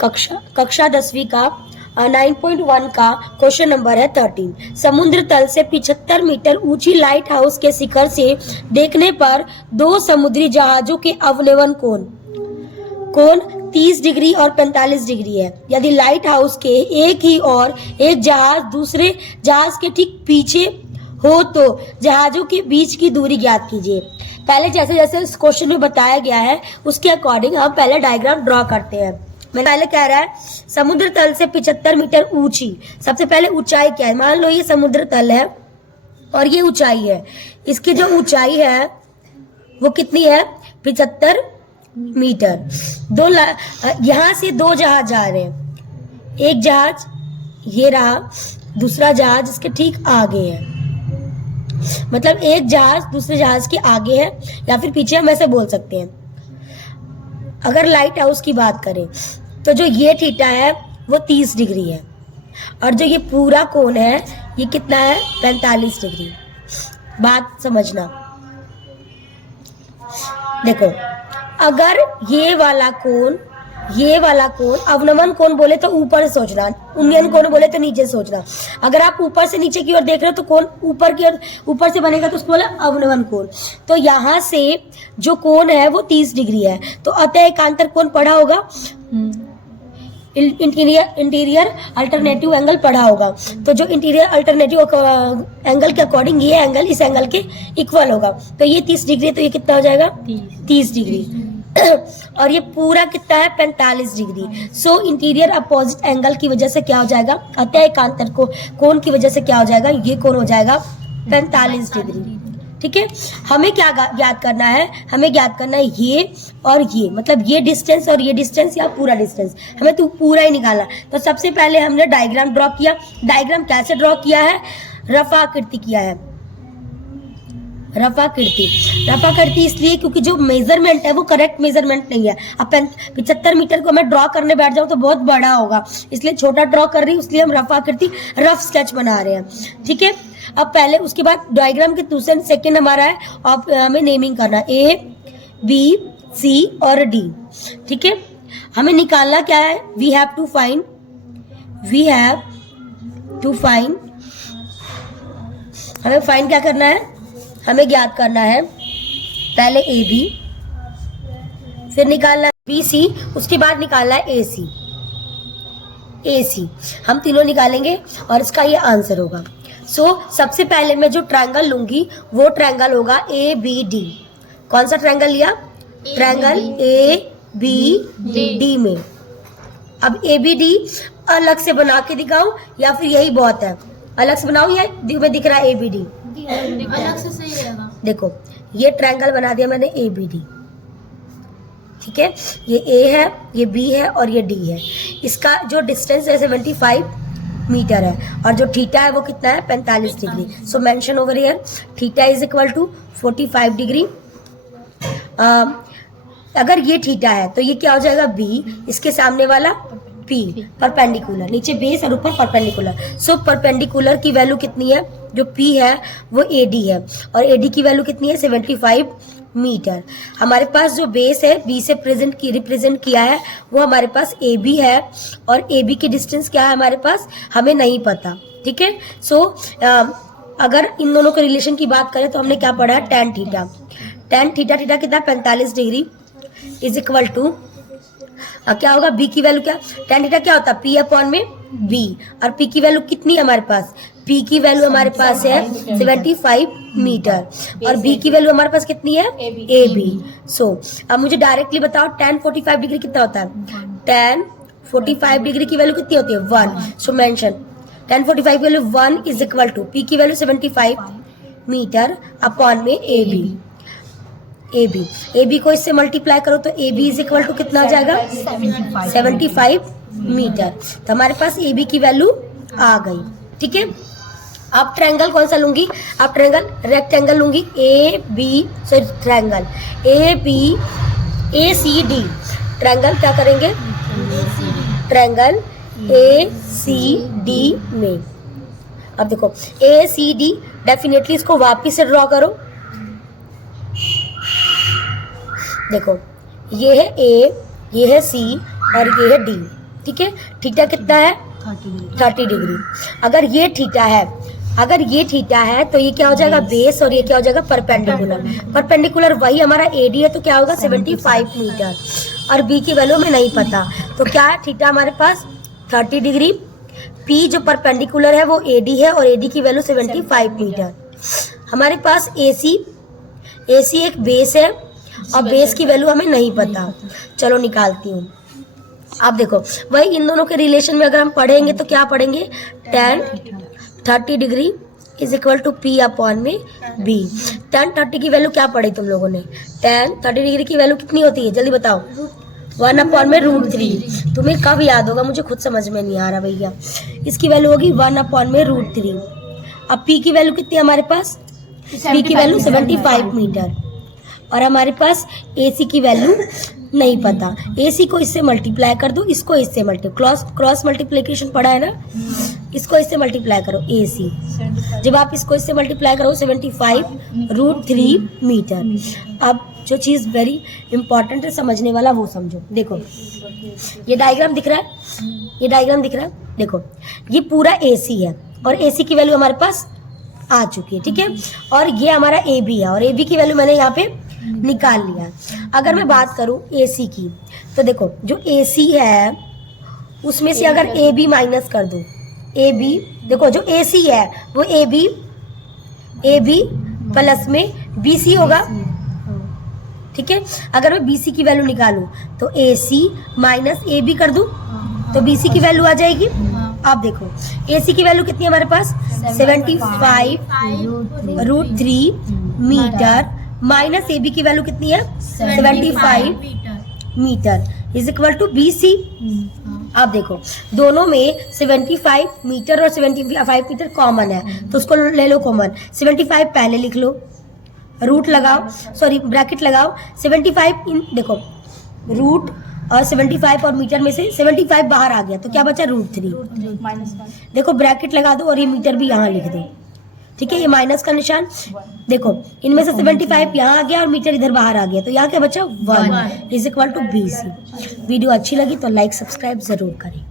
कक्षा 10वीं का 9.1 का क्वेश्चन नंबर है 13। समुद्र तल से 75 मीटर ऊंची लाइट हाउस के शिखर से देखने पर दो समुद्री जहाजों के अवनमन कोण 30 डिग्री और 45 डिग्री है। यदि लाइट हाउस के एक ही और एक जहाज दूसरे जहाज के ठीक पीछे हो तो जहाजों के बीच की दूरी ज्ञात कीजिए। पहले जैसे जैसे इस क्वेश्चन में बताया गया है उसके अकॉर्डिंग हम पहले डायग्राम ड्रॉ करते हैं। मैं पहले कह रहा है समुद्र तल से 75 मीटर ऊंची। सबसे पहले ऊंचाई क्या है, मान लो ये समुद्र तल है और ये ऊंचाई है। इसकी जो ऊंचाई है वो कितनी है, 75 मीटर। यहाँ से दो जहाज जा रहे हैं, एक जहाज ये रहा, दूसरा जहाज इसके ठीक आगे है। मतलब एक जहाज दूसरे जहाज के आगे है या फिर पीछे, हम ऐसे बोल सकते हैं। अगर लाइट हाउस की बात करें तो जो ये थीटा है वो 30 डिग्री है और जो ये पूरा कोण है ये कितना है, 45 डिग्री। बात समझना, देखो अगर ये वाला कोण अवनमन कोण बोले तो ऊपर से सोचना, उन्नयन कोण बोले तो नीचे सोचना। अगर आप ऊपर से नीचे की ओर देख रहे हो तो कोण ऊपर की ओर, ऊपर से बनेगा तो उसको बोला अवनमन कोण। तो यहाँ से जो कोण है वो 30 डिग्री है, तो अतः एकांतर कोण पढ़ा होगा, इंटीरियर अल्टरनेटिव एंगल पढ़ा होगा। तो जो इंटीरियर अल्टरनेटिव एंगल के अकॉर्डिंग ये एंगल इस एंगल के इक्वल होगा। तो ये 30 डिग्री, तो ये कितना हो जाएगा, 30 डिग्री। और ये पूरा कितना है, 45 डिग्री। सो इंटीरियर अपोजिट एंगल की वजह से क्या हो जाएगा, अतः एकांतर कोण की वजह से क्या हो जाएगा, ये कोण हो जाएगा 45 डिग्री। ठीक है, हमें क्या ज्ञात करना है, हमें ज्ञात करना है ये और ये, मतलब ये डिस्टेंस और ये डिस्टेंस या पूरा डिस्टेंस, हमें तो पूरा ही निकालना। तो सबसे पहले हमने डायग्राम ड्रॉ किया। डायग्राम कैसे ड्रॉ किया है, रफाकृति किया है। रफाकृति इसलिए क्योंकि जो मेजरमेंट है वो करेक्ट मेजरमेंट नहीं है। अब 75 मीटर को मैं ड्रॉ करने बैठ जाऊं तो बहुत बड़ा होगा, इसलिए छोटा ड्रॉ कर रही हूँ, इसलिए हम रफाकृति रफ स्केच बना रहे हैं। ठीक है, अब पहले उसके बाद डायग्राम के दूसरे सेकंड हमारा है, अब हमें नेमिंग करना, A, B, C और D। ठीक है, हमें निकालना क्या है, वी हैव टू फाइंड हमें फाइंड क्या करना है, हमें ज्ञात करना है पहले AB, फिर निकालना है BC, उसके बाद निकालना है AC। हम तीनों निकालेंगे और इसका ये आंसर होगा। सबसे पहले मैं जो ट्रायंगल लूंगी वो ट्रायंगल होगा ABD। कौन सा ट्रायंगल लिया, ट्रायंगल ABD में। अब ABD अलग से बना के दिखाऊं या फिर यही बहुत है, अलग से बनाऊं या में दिख रहा है ABD, अलग से सही रहेगा। देखो ये ट्रायंगल बना दिया मैंने ABD। ठीक है, ये A है, ये B है और ये D है। इसका जो डिस्टेंस है 75 मीटर है और जो थीटा है वो कितना है, 45 degree. So mention over here theta is equal to 45 degree. अगर ये थीटा है तो ये क्या हो जाएगा, B, इसके सामने वाला P, परपेंडिकुलर, नीचे बेस और ऊपर परपेंडिकुलर। सो परपेंडिकुलर की वैल्यू कितनी है, जो P है वो AD है और AD की वैल्यू कितनी है, 75 मीटर। हमारे पास जो बेस है B से रिप्रेजेंट किया है वो हमारे पास AB है और AB की डिस्टेंस क्या है हमारे पास, हमें नहीं पता। ठीक है, अगर इन दोनों के रिलेशन की बात करें तो हमने क्या पढ़ा है, tan थीटा कितना, 45 डिग्री इज इक्वल टू क्या होगा, B की वैल्यू क्या, tan थीटा क्या होता है, P अपॉन में B, और P की वैल्यू कितनी है हमारे पास, P की वैल्यू हमारे पास है 75 मीटर और B की वैल्यू हमारे पास कितनी है, AB। अब मुझे डायरेक्टली बताओ tan 45 डिग्री कितना होता है, tan 45 डिग्री की वैल्यू कितनी होती है, 1। सो मेंशन tan 45 की value 1 is equal to P की वैल्यू 75 मीटर अपॉन में AB को इससे मल्टीप्लाई करो तो AB इज इक्वल टू कितना आ जाएगा, 75 मीटर। तो हमारे पास AB की वैल्यू आ गई। ठीक है, अब ट्रायंगल कौन सा लूंगी, अब ट्रायंगल रेक्टेंगल लूंगी, ट्रायंगल ACD। ट्रायंगल क्या करेंगे, ट्रायंगल ACD में। अब देखो ACD, डेफिनेटली इसको वापिस से ड्रॉ करो। देखो ये है A, ये है C और ये है D। ठीक है, थीटा कितना है 30 डिग्री। अगर ये थीटा है तो ये क्या हो जाएगा बेस और ये क्या हो जाएगा परपेंडिकुलर वही हमारा एडी है तो क्या होगा 75 मीटर और बी की वैल्यू हमें नहीं पता तो क्या है थीटा हमारे पास 30 डिग्री, पी जो परपेंडिकुलर है वो एडी है और एडी की वैल्यू 75 मीटर। हमारे पास एसी एक बेस है और बेस की वैल्यू हमें नहीं पता, चलो निकालती हूँ। आप देखो वही इन दोनों के रिलेशन में अगर हम पढ़ेंगे तो क्या पढ़ेंगे tan 30 degree is equal to P upon में बी। tan 30 की वैल्यू क्या पढ़ी तुम लोगों ने, tan 30 डिग्री की वैल्यू कितनी होती है जल्दी बताओ 1 अपॉन में √3। तुम्हें कब याद होगा मुझे खुद समझ में नहीं आ रहा भैया। इसकी वैल्यू होगी 1 अपॉन में √3। अब पी की वैल्यू कितनी है हमारे पास, पी की वैल्यू 75 मीटर और हमारे पास एसी की वैल्यू नहीं पता। एसी को इससे मल्टीप्लाई कर दो, इसको इससे क्रॉस मल्टीप्लिकेशन पढ़ा है ना, इसको इससे मल्टीप्लाई करो एसी। जब आप इसको इससे मल्टीप्लाई करो 75 √3 मीटर। अब जो चीज़ वेरी इंपॉर्टेंट है समझने वाला वो समझो। देखो ये डायग्राम दिख रहा है, देखो ये पूरा एसी है और एसी की वैल्यू हमारे पास आ चुकी है, ठीक है। और ये हमारा ए बी है और ए बी की वैल्यू मैंने यहाँ पे निकाल लिया। अगर मैं बात करूँ एसी की तो देखो जो एसी है उसमें से अगर ए बी माइनस कर दूँ, ए बी देखो जो एसी है वो ए बी प्लस में बी सी होगा, ठीक है। अगर मैं बी सी की वैल्यू निकालूँ तो ए सी माइनस ए बी कर दूँ तो बी सी की वैल्यू आ जाएगी। आप देखो एसी की वैल्यू कितनी है हमारे पास 75 √3 मीटर माइनस ए बी की वैल्यू कितनी है 75 metre is equal to B C. आप देखो दोनों में 75 मीटर और 75 मीटर कॉमन है तो उसको ले लो कॉमन। 75 पहले लिख लो, रूट लगाओ, सॉरी ब्रैकेट लगाओ। 75 इन देखो रूट और 75 और मीटर में से 75 बाहर आ गया तो क्या बचा √3। देखो ब्रैकेट लगा दो और ये मीटर भी यहाँ लिख दो, ठीक है। ये माइनस का निशान देखो इनमें से 75 यहाँ आ गया और मीटर इधर बाहर आ गया तो यहाँ क्या बचा 1 is equal to B C. Video अच्छी लगी तो लाइक सब्सक्राइब जरूर करें।